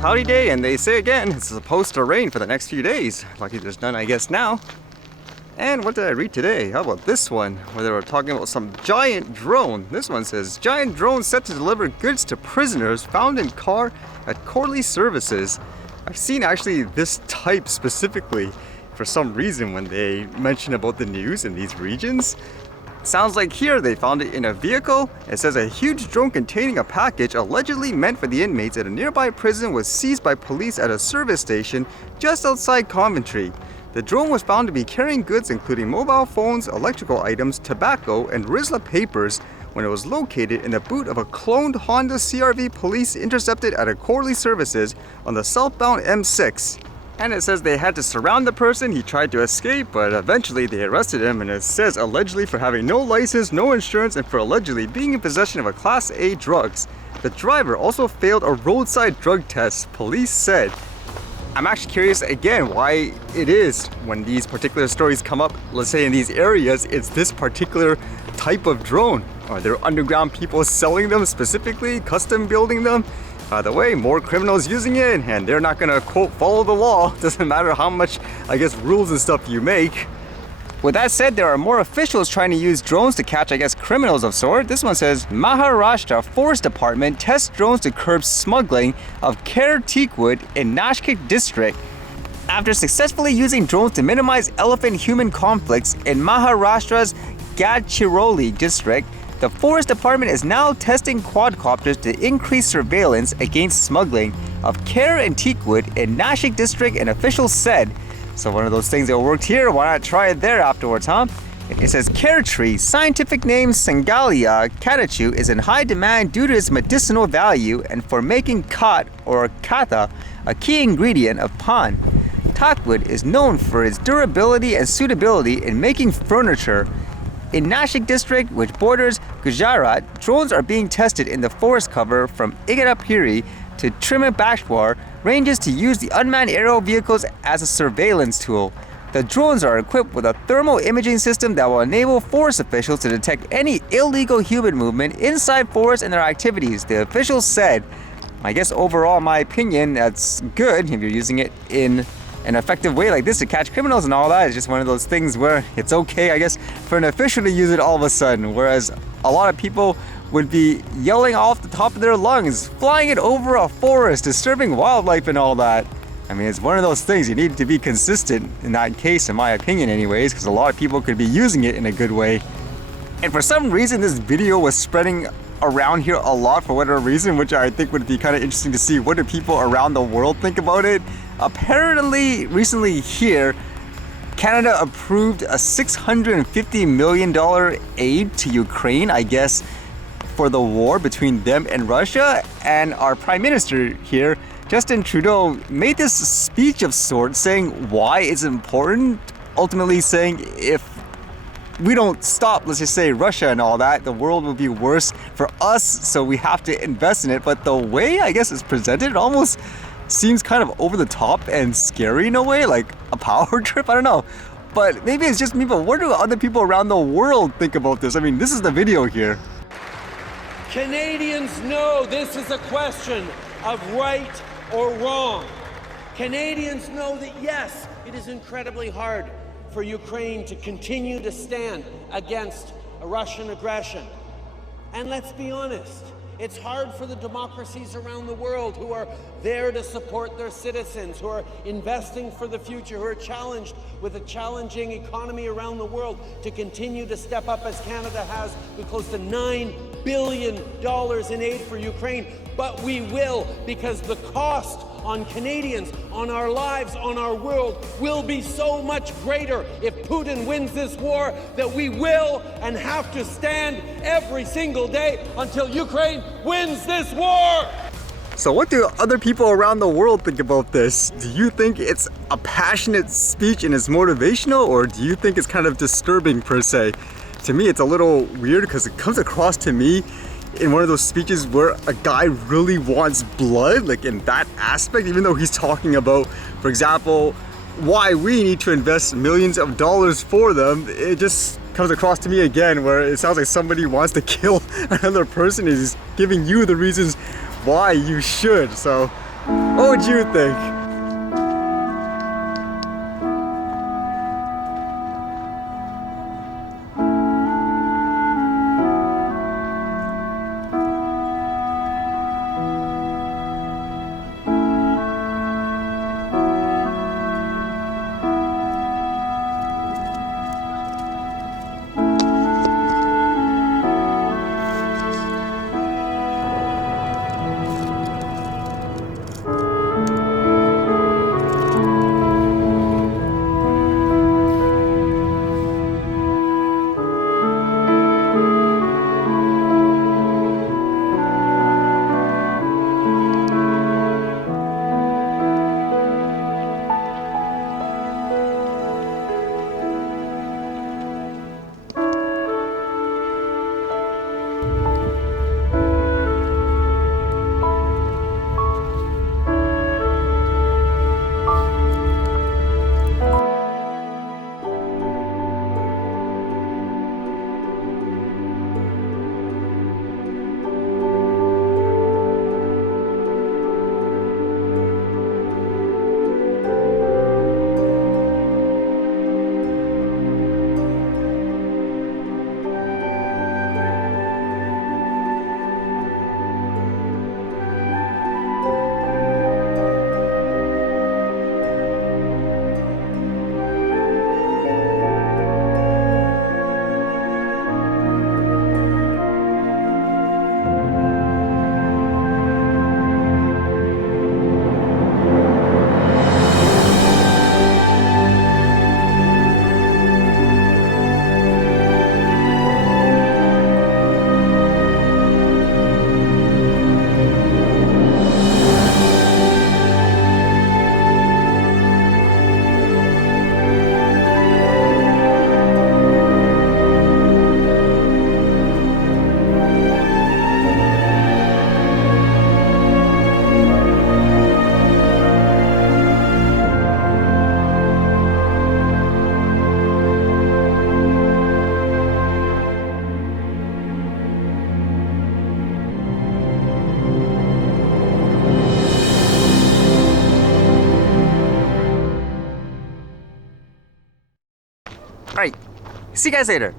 cloudy day, and they say again it's supposed to rain for the next few days. Lucky there's none, I guess, now. And what did I read today? How about this one, where they were talking about some giant drone. This one says, giant drone set to deliver goods to prisoners found in car at Corley Services. I've seen actually this type specifically for some reason when they mention about the news in these regions. Sounds like here they found it in a vehicle. It says a huge drone containing a package allegedly meant for the inmates at a nearby prison was seized by police at a service station just outside Coventry. The drone was found to be carrying goods including mobile phones, electrical items, tobacco, and Rizla papers when it was located in the boot of a cloned Honda CR-V police intercepted at a Corley Services on the southbound M6. And it says they had to surround the person. He tried to escape, but eventually they arrested him, and it says allegedly for having no license, no insurance, and for allegedly being in possession of a Class A drugs. The driver also failed a roadside drug test, police said. I'm actually curious again why it is when these particular stories come up, let's say in these areas, it's this particular type of drone. Are there underground people selling them specifically, custom building them? By the way, more criminals using it, and they're not gonna, quote, follow the law. Doesn't matter how much, I guess, rules and stuff you make. With that said, there are more officials trying to use drones to catch, I guess, criminals of sort. This one says, Maharashtra Forest Department tests drones to curb smuggling of Khair teakwood in Nashik district. After successfully using drones to minimize elephant-human conflicts in Maharashtra's Gadchiroli district, the Forest Department is now testing quadcopters to increase surveillance against smuggling of Khair and teakwood in Nashik district, an official said. So one of those things that worked here, why not try it there afterwards, huh? It says Khair tree, scientific name Singalia catachu, is in high demand due to its medicinal value and for making khat or katha, a key ingredient of pan. Teakwood is known for its durability and suitability in making furniture. In Nashik district, which borders Gujarat, drones are being tested in the forest cover from Igarapuri to Trimabashwar ranges to use the unmanned aerial vehicles as a surveillance tool. The drones are equipped with a thermal imaging system that will enable forest officials to detect any illegal human movement inside forests and their activities, the officials said. I guess overall, in my opinion, that's good if you're using it in an effective way like this to catch criminals and all that. It's just one of those things where it's okay, I guess, for an official to use it all of a sudden, whereas a lot of people would be yelling off the top of their lungs, flying it over a forest, disturbing wildlife and all that. I mean, it's one of those things you need to be consistent in that case, in my opinion anyways, because a lot of people could be using it in a good way. And for some reason, this video was spreading around here a lot for whatever reason, which I think would be kind of interesting to see. What do people around the world think about it? Apparently, recently here, Canada approved a $650 million aid to Ukraine, I guess, for the war between them and Russia. And our Prime Minister here, Justin Trudeau, made this speech of sorts saying why it's important, ultimately saying if we don't stop, let's just say, Russia and all that, the world will be worse for us, so we have to invest in it. But the way I guess it's presented, it almost seems kind of over the top and scary in a way, like a power trip, I don't know. But maybe it's just me, but what do other people around the world think about this? I mean, this is the video here. Canadians know this is a question of right or wrong. Canadians know that yes, it is incredibly hard for Ukraine to continue to stand against a Russian aggression. And let's be honest, it's hard for the democracies around the world who are there to support their citizens, who are investing for the future, who are challenged with a challenging economy around the world, to continue to step up as Canada has with close to $9 billion in aid for Ukraine. But we will, because the cost on Canadians, on our lives, on our world will be so much greater if Putin wins this war, that we will and have to stand every single day until Ukraine wins this war. So what do other people around the world think about this? Do you think it's a passionate speech and it's motivational, or do you think it's kind of disturbing per se? To me, it's a little weird because it comes across to me in one of those speeches where a guy really wants blood, like in that aspect, even though he's talking about, for example, why we need to invest millions of dollars for them. It just comes across to me again where it sounds like somebody wants to kill another person and is giving you the reasons why you should. So What would you think? Alright, see you guys later.